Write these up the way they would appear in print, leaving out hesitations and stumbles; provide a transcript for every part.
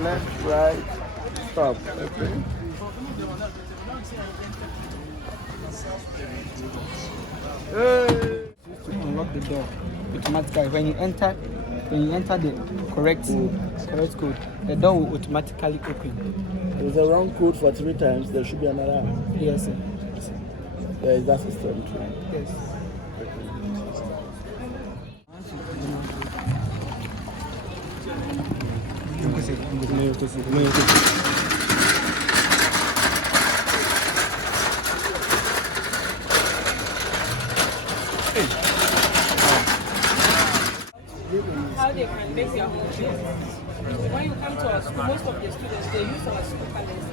left, right, stop. Okay. Hey. To unlock the door automatically when you enter the correct code, the door will automatically open. There's a wrong code for 3 times. There should be another one. Yes, sir. Yeah, is that system true? Yes. How they can make their own choices. When you come to our school, most of the students, they use our school calendars.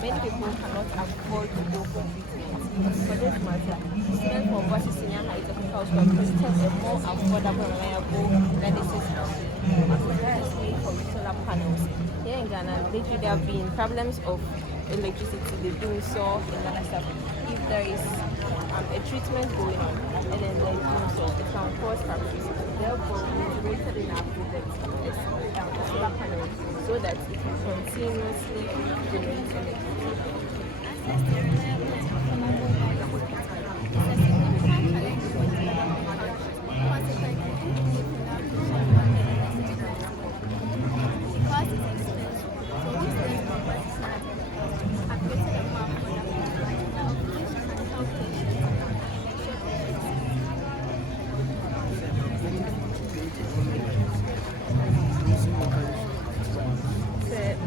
Many people cannot afford to go for treatment. For this matter, students from Boise Senior High Technical School visited a more affordable and reliable medicine house. Especially for solar panels. Here in Ghana, lately there have been problems of electricity. They've been solved and other stuff. If there is a treatment going on and then there is being solved, it can cause problems. Therefore, we integrated in our project a solar panel so that it can continuously generate electricity.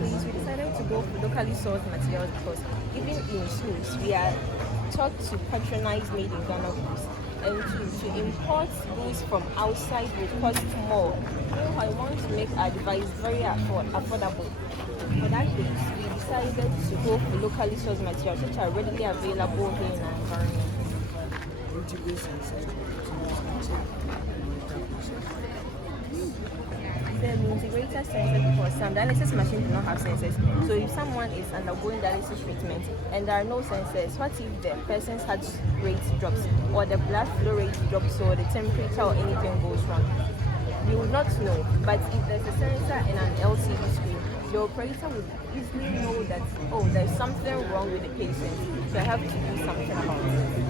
We decided to go for locally sourced materials because even in schools we are taught to patronize made in Ghana goods and to import goods from outside will cost more. So I want to make our device very affordable. For that case, we decided to go for locally sourced materials which are readily available here in our environment. The integrator sensor because some dialysis machines do not have sensors. So if someone is undergoing dialysis treatment and there are no sensors, what if the person's heart rate drops or the blood flow rate drops or the temperature or anything goes wrong? You would not know. But if there's a sensor and an LCD screen, the operator would easily know that, oh, there's something wrong with the patient, so I have to do something about it.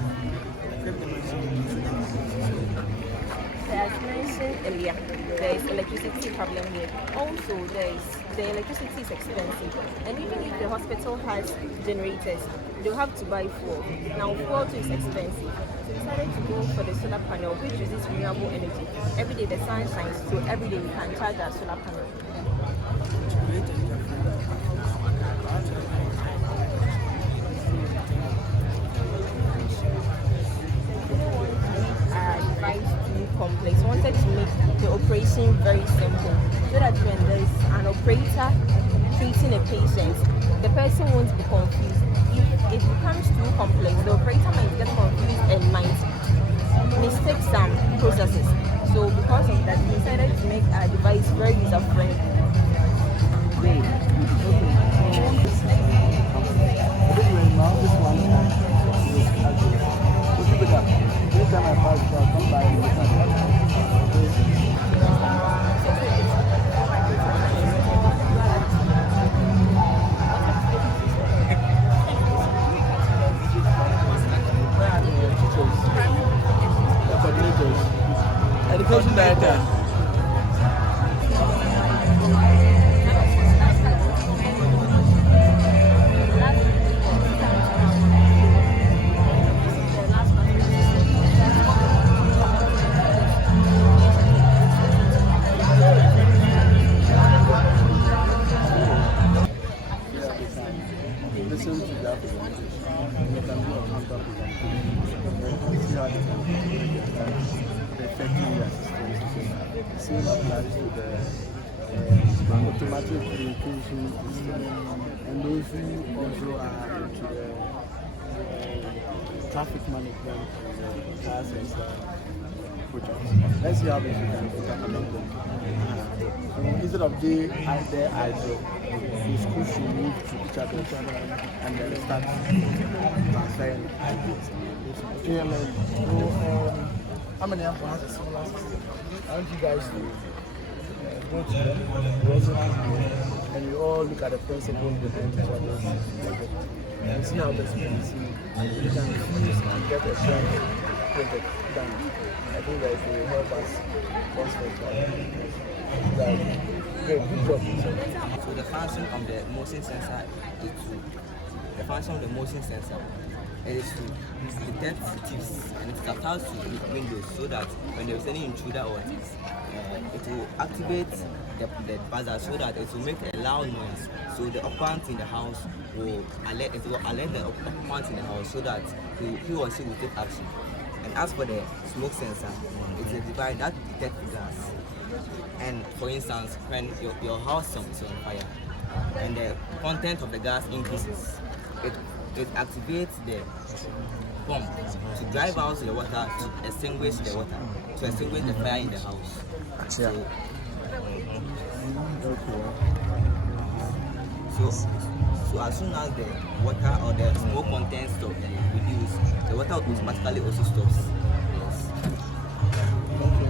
As mentioned earlier, there is electricity problem here. Also, the electricity is expensive, and even if the hospital has generators, they'll have to buy fuel. Now, fuel too is expensive, so we decided to go for the solar panel, which uses renewable energy. Every day the sun shines, so every day we can charge our solar panel. Complex. We wanted to make the operation very simple so that when there is an operator treating a patient, the person won't be confused. If it becomes too complex, the operator might get confused and might mistake some processes. So because of that, we decided to make our device very user-friendly. Education director. Listen to that presentation. You can do a counter presentation. See how they can the effective assistance. Same applies to the automatic communication system and those who also are into the traffic management, cars and Let's see how we can among them. So instead of they idle, the school should move to each other and then start transferring ideas. Okay, man. So, how many of us has a similar system? I want you guys to go to them, and we all look at the principles behind each other's project and see how best we can see we can use and get a joint project done. I think that it will help us great, good job. So the function of the motion sensor is the function of the motion sensor is to detect thieves, and it's attached to windows so that when there is any intruder or thieves, it will activate the buzzer so that it will make a loud noise. So the occupant in the house will alert the occupant in the house so that he or she will take action. And as for the smoke sensor, it's a device that detects gas. And for instance, when your house is on fire and the content of the gas increases, it activates the pump to drive out the water to extinguish the fire in the house. So as soon as the water or the smoke content stops reduce, the water automatically also stops.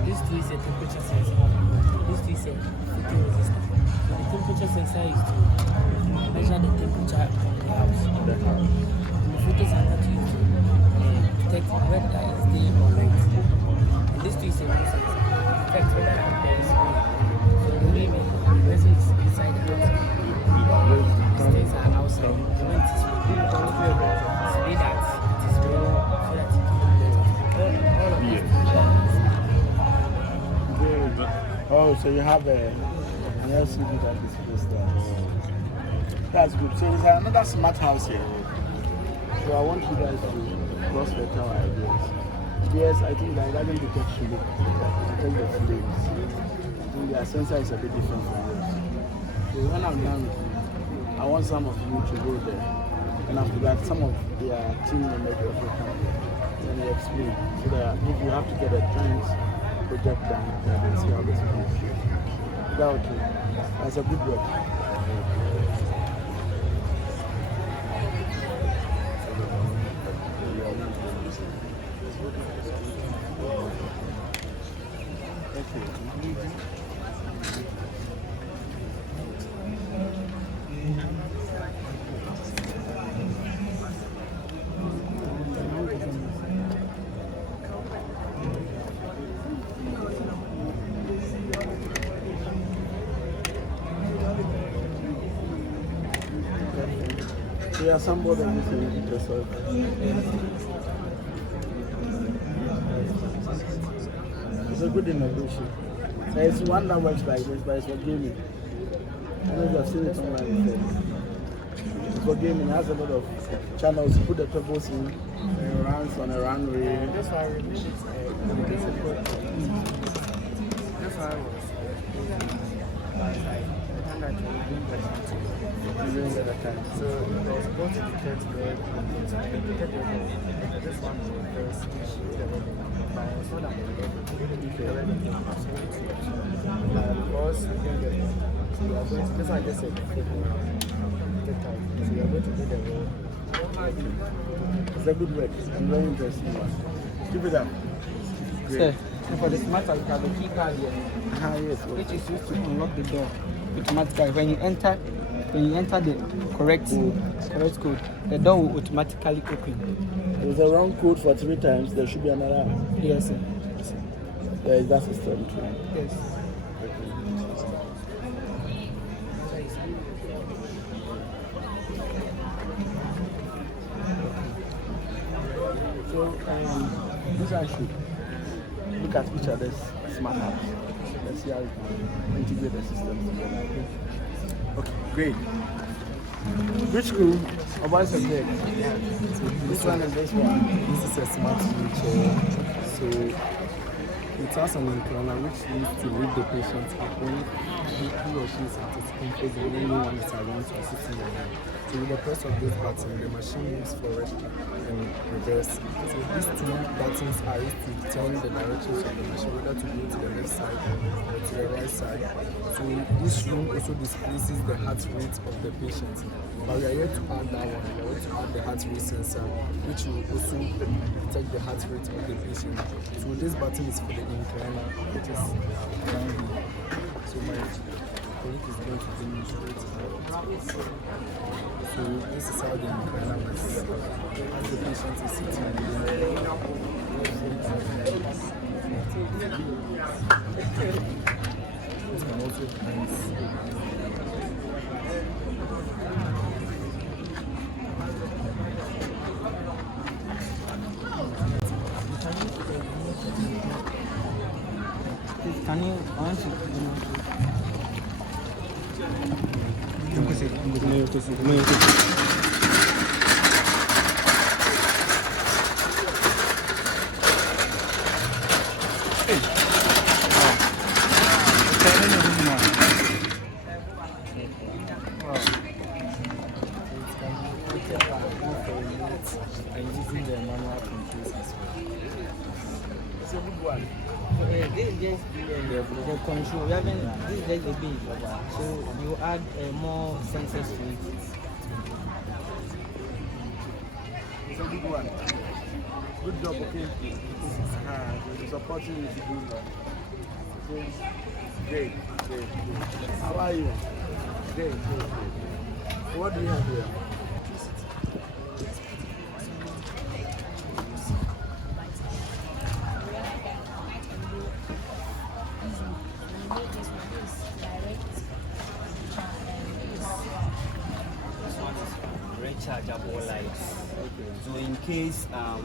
This too is a temperature sensor. This too is a photo resistor. The temperature sensor is to measure the temperature of the house. The photo sensor to use to detect whether it's day or night. And this too is a wind sensor. Detect whether there is wind. So the way the person is inside the house, the things are outside. The wind is really so that it is real, so that it can be all of this. Oh, so you have an LCD that displays that. That's good. So there's another smart house here. So I want you guys to cross-check our ideas. Yes, I think that it doesn't detect sugar. It detects the flames. I think their sensor is a bit different from yours. So when I'm done, I want some of you to go there. And after that, some of their team members will come and they explain. So that if you have to get a joint project done, you can see how this goes. Is that okay? That's a good work. Yeah, somebody is in yourself. It's a good innovation. There's one that works like this, but it's for gaming. I know you have seen it online before. It's for gaming. It has a lot of channels. You put the turbos in and it runs on a runway. That's why I remember it. That's why I was. During the time. So it was brought to the kids where this one was the wedding. But I saw that the wedding because we didn't get it. So we are going to, that's why I just said take time. So we are going to do the road. It's a good work. I'm very interested in one. Keep it up. Sir, and for the smart house, you have a key card here, Yes. which is used to unlock the door automatically. When you enter the correct code, the door will automatically open. There's a wrong code for 3 times. There should be another. Yes, sir. There is that system too. Yes. So, this I should look at each other's smart apps. Let's see how we can integrate the systems together. Okay, great. Which school? Or boys and girls? This one and this one. This is a smart wheelchair. So it has an incliner which needs to lead the patient up when he or she is at his comfort and anyone is around to assist him. So So with the press of this button, the machine moves forward and reverse. So these two buttons are used to turn the directions of the machine, whether to go to the left side or to the right side. So this room also displaces the heart rate of the patient. But we are here to add that one. We are here to add the heart rate sensor, which will also detect the heart rate of the patient. So this button is for the incliner, which is down here. So my colleague is going to demonstrate how it is. So this is how the incliner works. As the patient is sitting, it can also Can you answer? and using the manual controls as well. It's a big one. This is just the control. We haven't, this is just the base. So you add more sensors to it. It's a big one. Good job, okay? This is hard. We're supporting you to do that. So, great. How are you? Great. What do you have here? Rechargeable lights. So in case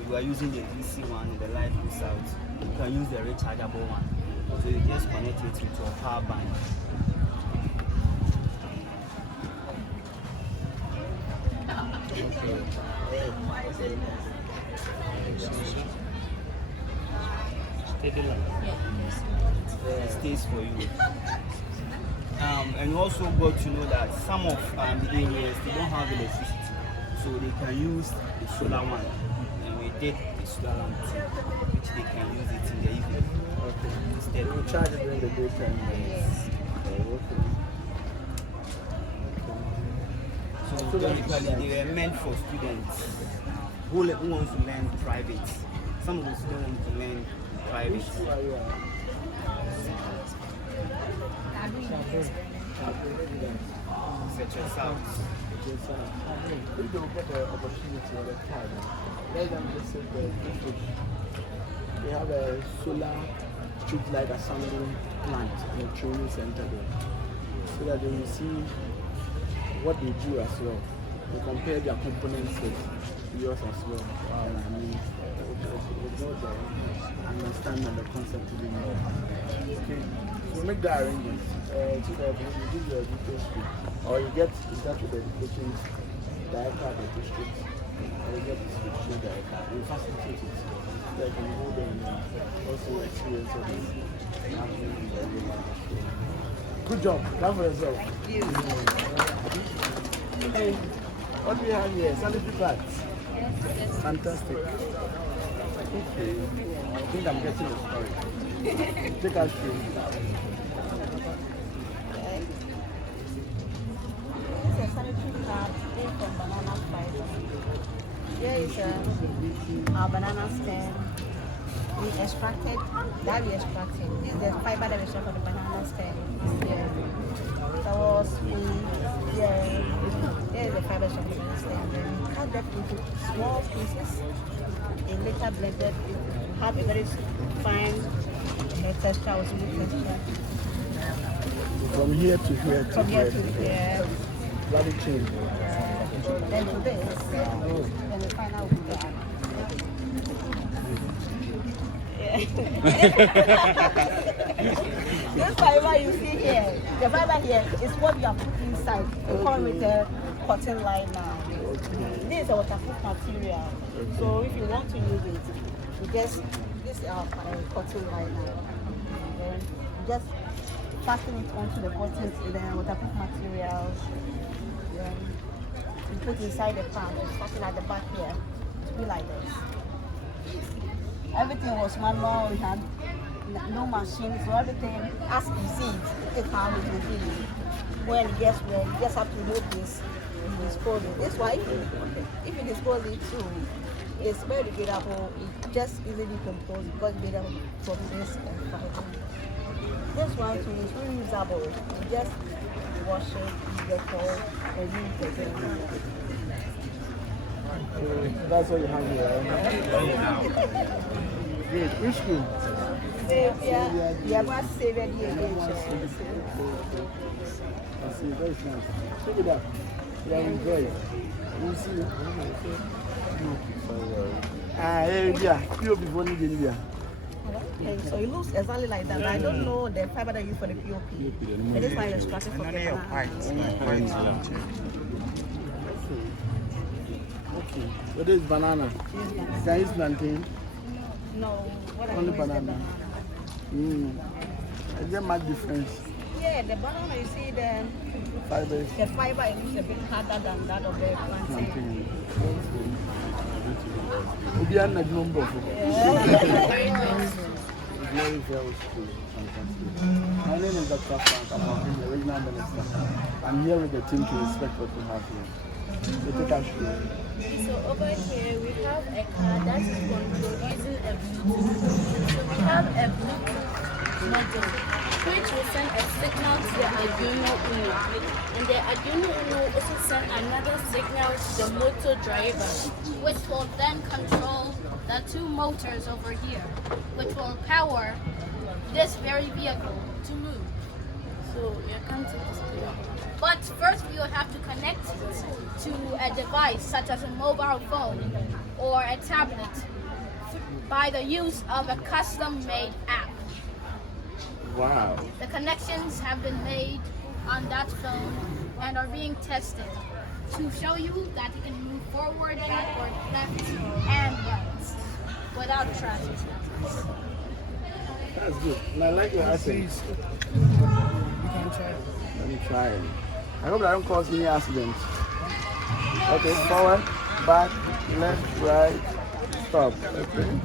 you are using the DC one and the light goes out, you can use the rechargeable one. So you just connect it with your power bank. It stays for you. And you also got to know that some of the areas they don't have electricity, so they can use the solar one, and we did the solar one too, which they can use it in the evening. Okay. Instead, You charge it during the daytime. so basically they were meant for students who wants to learn private. Some of the students want to learn private. Such as out. If they will get the opportunity or the time, let them visit the district. They have a solar street light assembly plant in a training center there, so that they will see what they do as well. They compare their components with yours as well. I mean, with all the understanding and the concept to be more. Okay, so make the arrangements. So that we give you a details sheet, or you get in touch with the education director at the district, or you get the district director. We facilitate it. So you can go there and also experience of this happening in the real life. Good job. Clap for yourself. Hey, what do we have here? Sanitary pads. Fantastic. Okay. I think I'm getting a story. Take us through. This is a sanitary pad made from banana fiber. Here is our banana stem. We extracted, that we extracted. This is the fiber that we extracted from the banana stem. Here. That was here is the fiber from the banana stem. Then we cut that into small pieces. And later blended, have a very fine texture, also good texture. From here to here to From here. here to here. Value chain. Then to this, then the final will be done. This fiber you see here, the fiber here is what we have put inside. We call it a cotton liner. This is a waterproof material. So if you want to use it, you just, this is our cotton liner. Then you just fasten it onto the cotton, the waterproof material. Then we put inside the pan. There's something at the back here to be like this. Everything was manual. We had no machine, so everything as you see it, take how it will be. When it gets ready, you just have to move this and dispose it. This why if you dispose it too, it's biodegradable. It just easily composed because it's made up from this and fiber. This one too is reusable. You just wash it, you get cold, and use it again. That's what you have here. Great. Which school? Yeah, but save it here. I see, very nice. Check it out. Yeah, enjoy it. You see? Yeah. You before you Okay, so it looks exactly like that. I don't know the fiber they use for the POP. It is my extracted from the banana. Okay. So this is banana. Can you plantain? No, what I Only know is the banana. Is there much difference? Yeah, the banana, you see Fibers. the fiber is a bit harder than that of the plantain. We are not number for very, very cool. My name is Dr. Frank Amokohene, the regional minister. I'm here with the team to inspect what we have here. So take us through. So over here we have a card that is controlled using a Bluetooth. So we have a Bluetooth module which will send a signal to the Arduino Uno. And the Arduino Uno also send another signal to the motor driver, which will then control the two motors over here, which will power this very vehicle to move. So you come to display. But first we will have to connect it to a device such as a mobile phone or a tablet by the use of a custom-made app. Wow. The connections have been made on that phone and are being tested to show you that it can move forward and backward, left and right without traffic. That's good. And I like your accent. You can try. Let me try it. I hope that don't cause any accidents. Okay, forward, back, left, right, stop. Okay.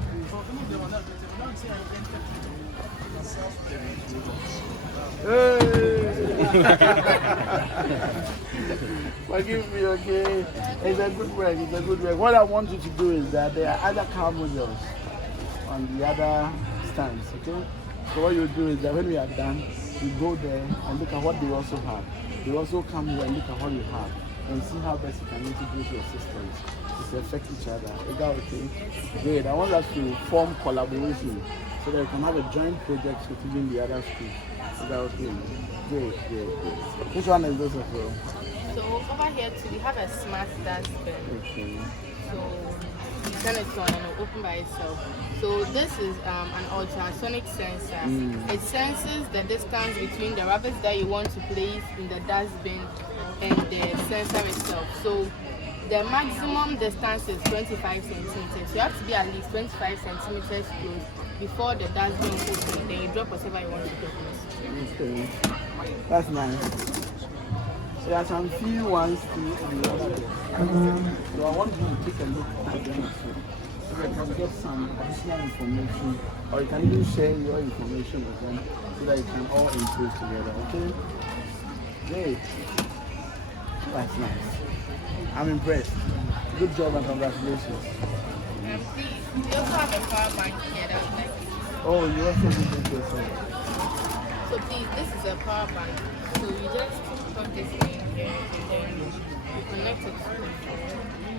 Forgive me, okay? It's a good work, it's a good work. What I want you to do is that there are other car models on the other stands, okay? So what you do is that when we are done, you go there and look at what they also have. They also come here and look at what you have and see how best you can integrate your systems to affect each other. Is that okay? Great. I want us to form collaboration so that we can have a joint project with even the other school. Is that okay? Great. Which one is this as well? So over here too, we have a smart dustbin. Okay. So you turn it on and it will open by itself. So this is an ultrasonic sensor. It senses the distance between the rubbish that you want to place in the dustbin and the sensor itself. So the maximum distance is 25 centimeters. You have to be at least 25 centimeters close before the dustbin opens. Then you drop whatever you want to drop. Okay. That's nice. There are some few ones still on the other day. So I want you to take a look at them too. So you can get some additional information, or you can even share your information with them so that you can all improve together, okay? Great. That's nice. I'm impressed. Good job and congratulations. We also have a power bank here that's like this. Oh, you also did it yourself. So please, this is a power bank. So you just plug this in here and then you connect it to the phone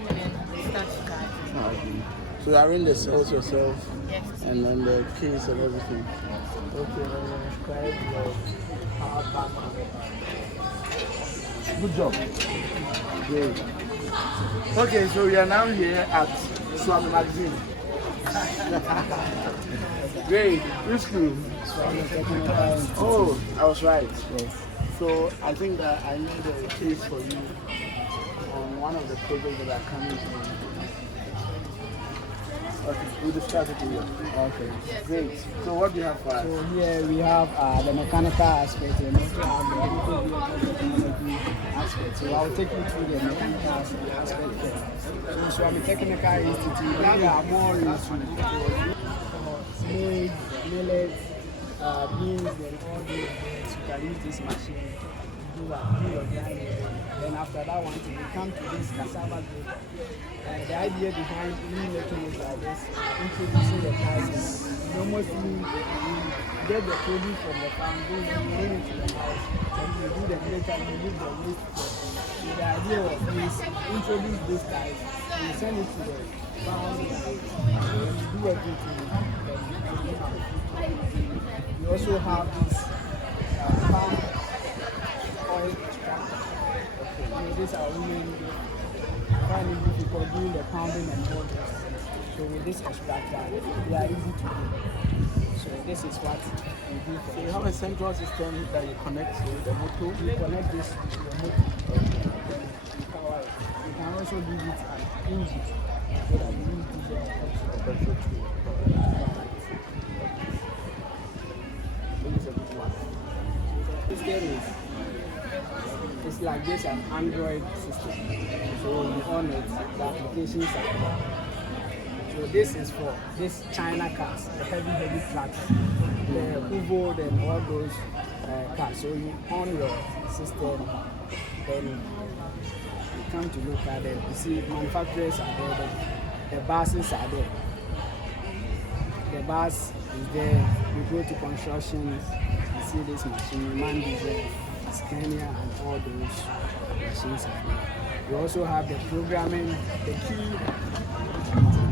and then start charging. Oh, okay. So you arrange the cells yourself? Yes. And then the case and everything. Okay, then describe your power bank. Good job. Great. Okay, so we are now here at Swami Magazine. Great. Which school? Oh, I was right. Yes. So I think that I made a case for you on one of the projects that are coming in. Okay, we'll discuss it here. Okay, great. So what do you have for us? So here we have the mechanical aspect and also have the technology aspect. So I'll take you through the mechanical aspect first. So I'm a technical institute. We are more into maize, millet, beans, and all these things. You can use this machine to do your grinding. Then after that one, we come to this cassava grape. The idea behind me making it like this, introducing the prices. Mostly you get the produce from the farm, then you bring it to the house, and you do the later, you leave the waste there. So the idea was this, introduce this type, you send it to the farm, and you do everything. You also have this farm oil extractor. These are women finding difficult doing the pounding and all those things. So with this extractor, they are easy to do. So this is what we do. So you have a central system that you connect to the motor. You connect this to your motor. You power it. You can also do it an engine so that you use diesel or petrol too. This is a good one. This game is it's like this an Android system. So on it, the applications are there. So this is for this China cars, the heavy trucks, the Uvo and all those cars. So you on your system, then you come to look at them. You see manufacturers are there, the buses are there. The bus is there. You go to construction, you see this machine, man diesel, Scania and all those machines are there. You also have the programming, the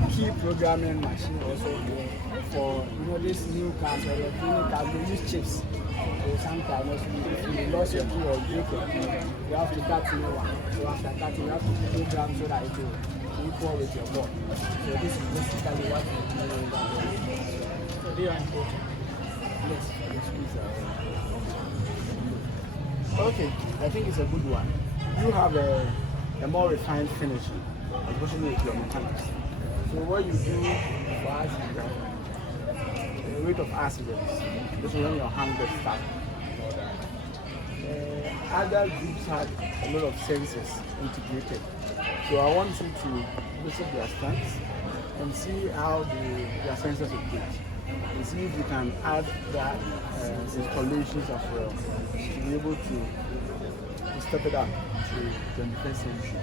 key programming machine also here for this new cars or electronic cars. They use chips. So sometimes if you lost your key or break your key, you have to cut new one. So after cutting, you have to program so that it will equal with your board. So this is basically what we do over there. So they are important. Yes, Okay, I think it's a good one. You have a more refined finishing, especially with your mechanics. So what you do for us is the rate of accidents. This is when your hand gets stuck. Other groups had a lot of sensors integrated. So I want you to visit their stands and see how their sensors operate. And see if you can add that installations as well to be able to step it up to 21st century.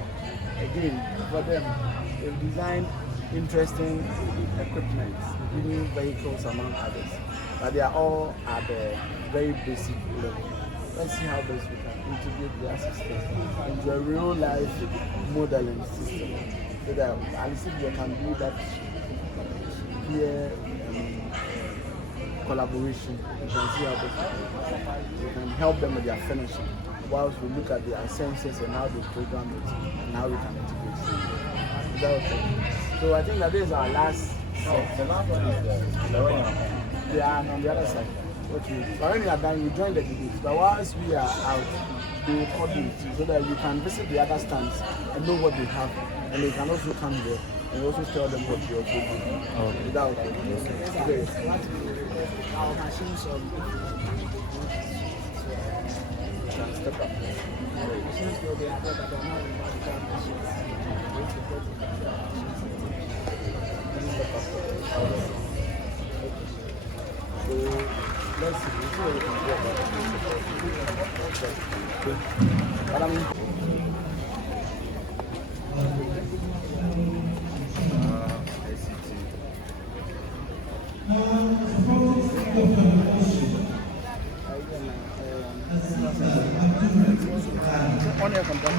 Again, for them, they've designed interesting equipment, including vehicles among others, but they are all at the very basic level. Let's see how best we can integrate their system into a real life modeling system so that at least they can do that peer collaboration. You can see how they can help them with their finishing whilst we look at their sensors and how they program it and how we can integrate it. Is that okay? So I think that this is our last set. The last one is the one. They are on the other side. Okay. But when you are done, you join the debate. But whilst we are out, they will coordinate so that you can visit the other stands and know what they have. And they can also come here and also tell them what you also do. Okay. Is that okay? Okay. Our machines of Step up. machines will be added, but they're not robotical machines. So let's see. Let's see what we can do about it. But I mean, on your contact.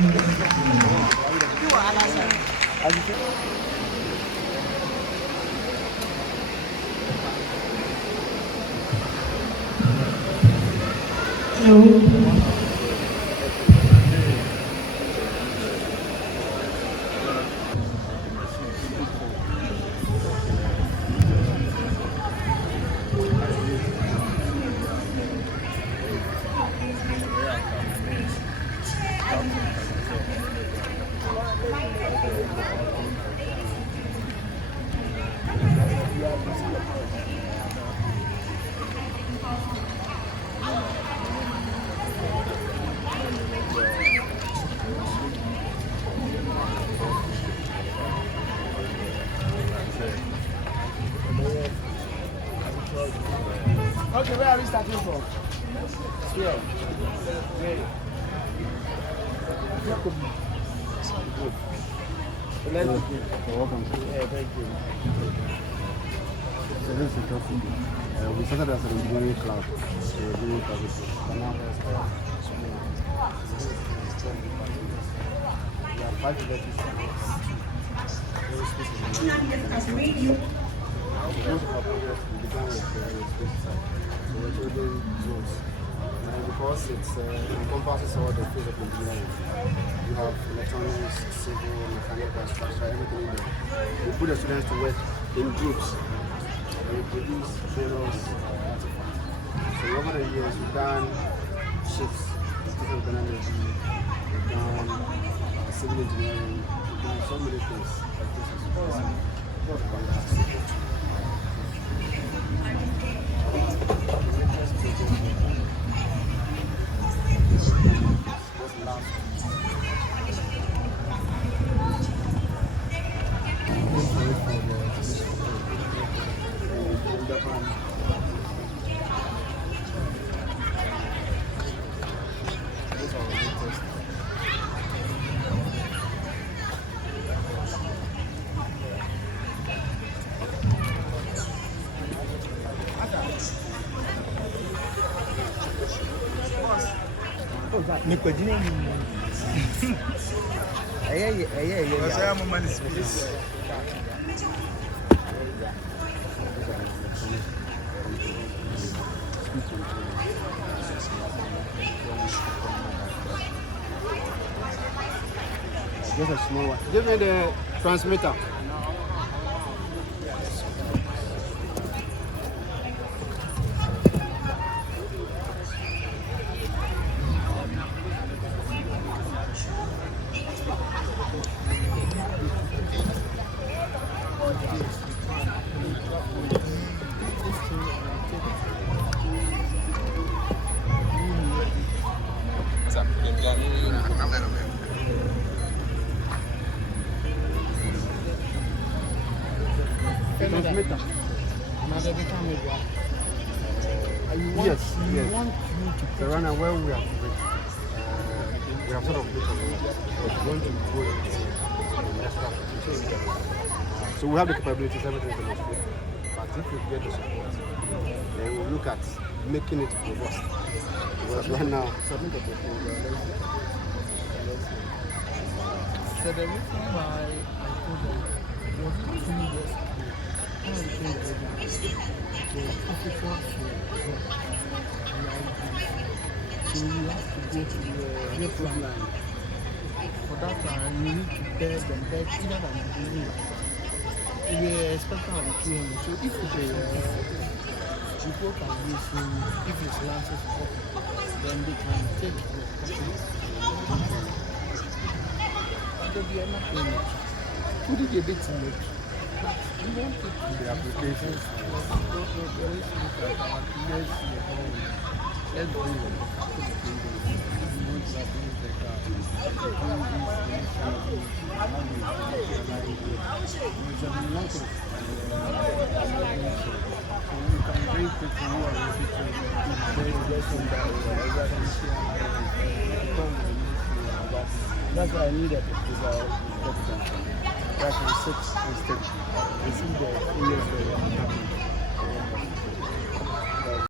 As you said. Okay, where are we starting from? Here. Good. So let's begin. You're welcome. Yeah, thank you. So this is the talking. We started as an engineering club. So we're doing services. But now we're still we have 5 electric students. Most of our projects we began with the aerospace side. So we're building drones. And because it encompasses all the fields of engineering, you have electronics, civil, mechanical, structure, everything in there. We put the students to work in groups. And we produce trailers, artifacts. So over the years, we've done ships, different energy, we've done civil engineering, we've done so many things like this as well. Just a small one. Give me the transmitter. Transmitter. Yes. The runner where we have sort of looked at it. We're going to go into the extra application. So we have the capabilities, everything is demonstrated. But if we get the support, then we'll look at making it robust. Because right now, submit the proposal. So the reason why I told them was 2 years ago. One of the things they did was the capital to work. So you have to go to the front line. For that time, you need to beg them, beg either than doing like that. We expect around 200. So if you pay, people can use if it's lances up, then they can take the company. There'll be enough payment. Could it be a bit too much? But we want it to The application. let's look at our peers here. Let's bring them to the table. We want to have things like there's a lot of so we can bring people who are ready to invest in that That's why I need a proposal document. That can sit and study. I see the areas where we are